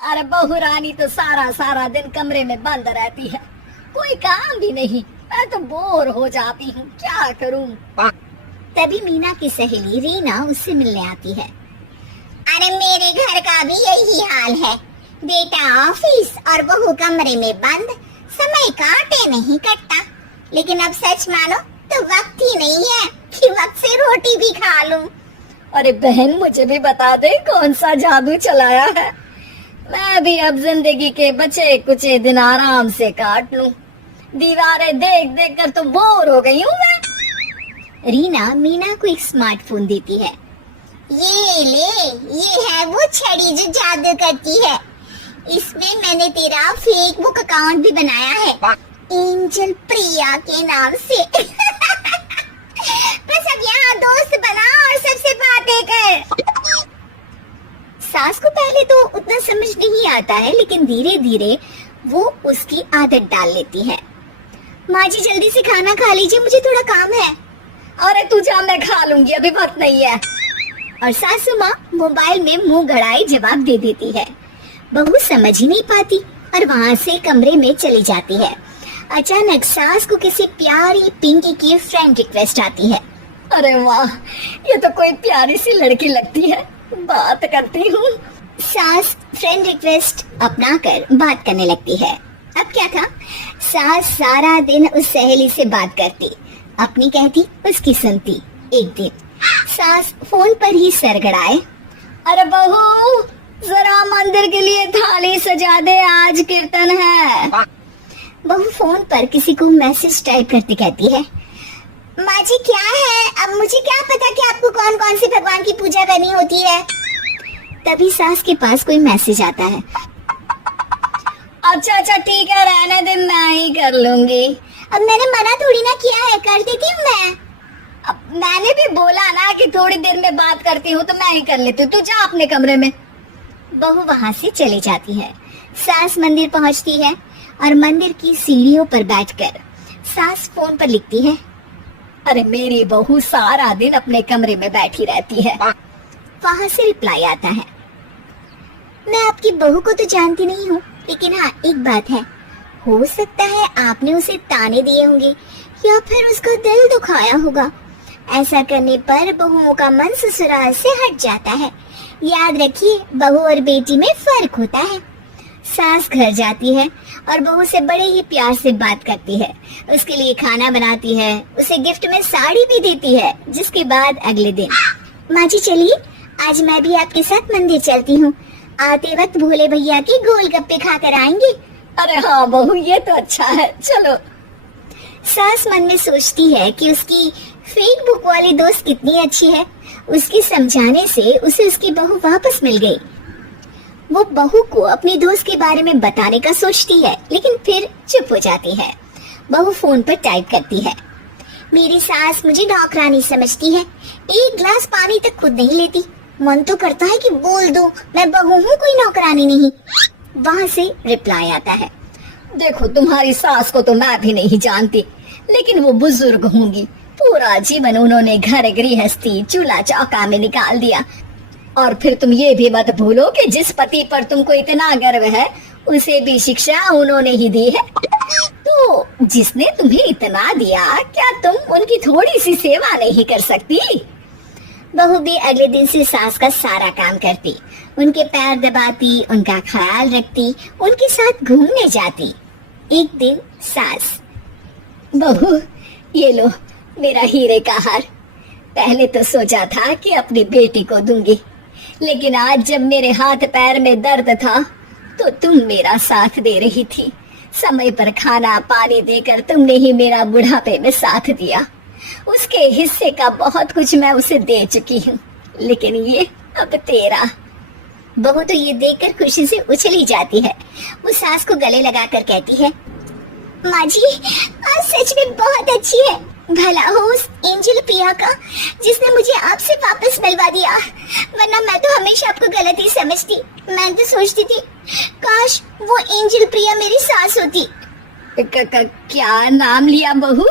अरे बहू रानी तो सारा सारा दिन कमरे में बंद रहती है, कोई काम भी नहीं। मैं तो बोर हो जाती हूँ, क्या करूँ। तभी मीना की सहेली रीना उससे मिलने आती है। अरे मेरे घर का भी यही हाल है, बेटा ऑफिस और बहू कमरे में बंद, समय काटे नहीं कटता। लेकिन अब सच मानो तो वक्त ही नहीं है कि वक्त से रोटी भी खा लूं। अरे बहन, मुझे भी बता दे कौन सा जादू चलाया है। मैं भी अब जिंदगी के बचे कुछ दिन आराम से काट लूं। दीवारें देख देख कर तो बोर हो गई हूँ मैं। रीना मीना को एक स्मार्टफोन देती है। ये ले, ये है वो छड़ी जो जादू करती है। इसमें मैंने तेरा फेसबुक अकाउंट भी बनाया है, एंजल प्रिया के नाम से। बस अब यहाँ दोस्त बना और सबसे बातें कर। सास को पहले तो उतना समझ नहीं आता है, लेकिन धीरे धीरे वो उसकी आदत डाल लेती है। माँ जी जल्दी से खाना खा लीजिए, मुझे थोड़ा काम है। अरे तू जा, मैं खा लूंगी, अभी वक्त नहीं है। और सासू माँ मोबाइल में मुंह गड़ाई जवाब दे देती है। बहू समझ ही नहीं पाती और वहाँ से कमरे में चली जाती है। अचानक सास को किसी प्यारी पिंकी की फ्रेंड रिक्वेस्ट आती है। अरे वाह, ये तो कोई प्यारी सी लड़की लगती है, बात करती हूँ। सास फ्रेंड रिक्वेस्ट अपनाकर बात करने लगती है। अब क्या था, सास सारा दिन उस सहेली से बात करती, अपनी कहती उसकी सुनती। एक दिन सास फोन पर ही सरगड़ाए। अरे बहू, जरा मंदिर के लिए थाली सजा दे, आज कीर्तन है। बहू फोन पर किसी को मैसेज टाइप करती कहती है। माँ जी क्या है, अब मुझे क्या पता कि आपको कौन कौन से भगवान की पूजा करनी होती है। तभी सास के पास कोई मैसेज आता है। अच्छा अच्छा ठीक है, रहने दे, मैं ही कर लूंगी। अब मैंने मना थोड़ी ना किया है, कर देती हूँ मैं। अब मैंने भी बोला ना कि थोड़ी देर में बात करती हूँ, तो मैं ही कर लेती हूँ, तू जा अपने कमरे में। बहू वहाँ से चली जाती है। सास मंदिर पहुँचती है और मंदिर की सीढ़ियों पर बैठकर सास फोन पर लिखती है। अरे मेरी बहू सारा दिन अपने कमरे में बैठी रहती है। वहाँ से रिप्लाई आता है। मैं आपकी बहू को तो जानती नहीं हूँ, लेकिन हाँ एक बात है, हो सकता है आपने उसे ताने दिए होंगे या फिर उसका दिल दुखाया होगा। ऐसा करने पर बहुओं का मन ससुराल से हट जाता है। याद रखिए, बहू और बेटी में फर्क होता है। सास घर जाती है और बहू से बड़े ही प्यार से बात करती है, उसके लिए खाना बनाती है, उसे गिफ्ट में साड़ी भी देती है। जिसके बाद अगले दिन, माँ जी चलिए, आज मैं भी आपके साथ मंदिर चलती हूँ, आते वक्त भोले भैया के गोलगप्पे खाकर आएंगे। अरे हाँ बहू, ये तो अच्छा है, चलो। सास मन में सोचती है कि उसकी फेसबुक वाली दोस्त कितनी अच्छी है। उसके समझाने से उसे उसकी बहू वापस मिल गई। वो बहू को अपनी दोस्त के बारे में बताने का सोचती है, लेकिन फिर चुप हो जाती है। बहू फोन पर टाइप करती है। मेरी सास मुझे नौकरानी समझती है, एक गिलास पानी तक खुद नहीं लेती। मन तो करता है कि बोल दो मैं बहू हूँ, कोई नौकरानी नहीं। वहाँ से रिप्लाई आता है। देखो, तुम्हारी सास को तो मैं भी नहीं जानती, लेकिन वो बुजुर्ग होंगी। पूरा जीवन उन्होंने घर गृहस्थी चूल्हा चौका में निकाल दिया। और फिर तुम ये भी मत भूलो कि जिस पति पर तुमको इतना गर्व है, उसे भी शिक्षा उन्होंने ही दी है। तो जिसने तुम्हें इतना दिया, क्या तुम उनकी थोड़ी सी सेवा नहीं कर सकती? बहू भी अगले दिन से सास का सारा काम करती, उनके पैर दबाती, उनका ख्याल रखती, उनके साथ घूमने जाती। एक दिन सास, बहू ये लो मेरा हीरे का हार। पहले तो सोचा था कि अपनी बेटी को दूंगी, लेकिन आज जब मेरे हाथ पैर में दर्द था तो तुम मेरा साथ दे रही थी। समय पर खाना पानी देकर तुमने ही मेरा बुढ़ापे में साथ दिया। उसके हिस्से का बहुत कुछ मैं उसे दे चुकी हूँ, लेकिन ये अब तेरा। बहू तो ये देखकर खुशी से उछली जाती है। वो सास को गले लगाकर कहती है, माँ जी आज सच में बहुत अच्छी है। भला हो उस एंजल प्रिया का जिसने मुझे आपसे वापस मिलवा दिया, वरना मैं तो हमेशा आपको गलत ही समझती। मैं तो सोचती थी काश वो एंजल प्रिया मेरी सास होती। क्या नाम लिया बहू?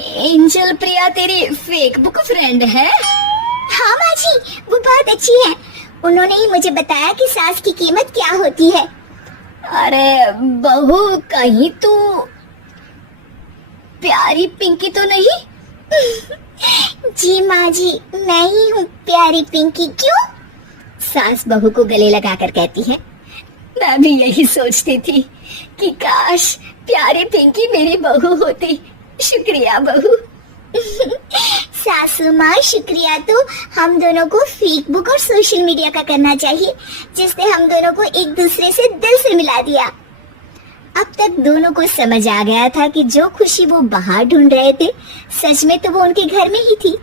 एंजल प्रिया तेरी फेसबुक फ्रेंड है? हाँ माँ जी, वो बहुत अच्छी है। उन्होंने ही मुझे बताया कि सास की कीमत क्या होती है। अरे बहू, कहीं तू प्यारी पिंकी तो नहीं? जी माँ जी, मैं ही हूँ प्यारी पिंकी। क्यों? सास बहू को गले लगाकर कहती है। मैं भी यही सोचती थी कि काश प्यारी पिंकी मेरी बहू होती। शुक्रिया बहू। सासू माँ, शुक्रिया तो हम दोनों को फेसबुक और सोशल मीडिया का करना चाहिए, जिसने हम दोनों को एक दूसरे से दिल से मिला दिया। अब तक दोनों को समझ आ गया था कि जो खुशी वो बाहर ढूंढ रहे थे, सच में तो वो उनके घर में ही थी।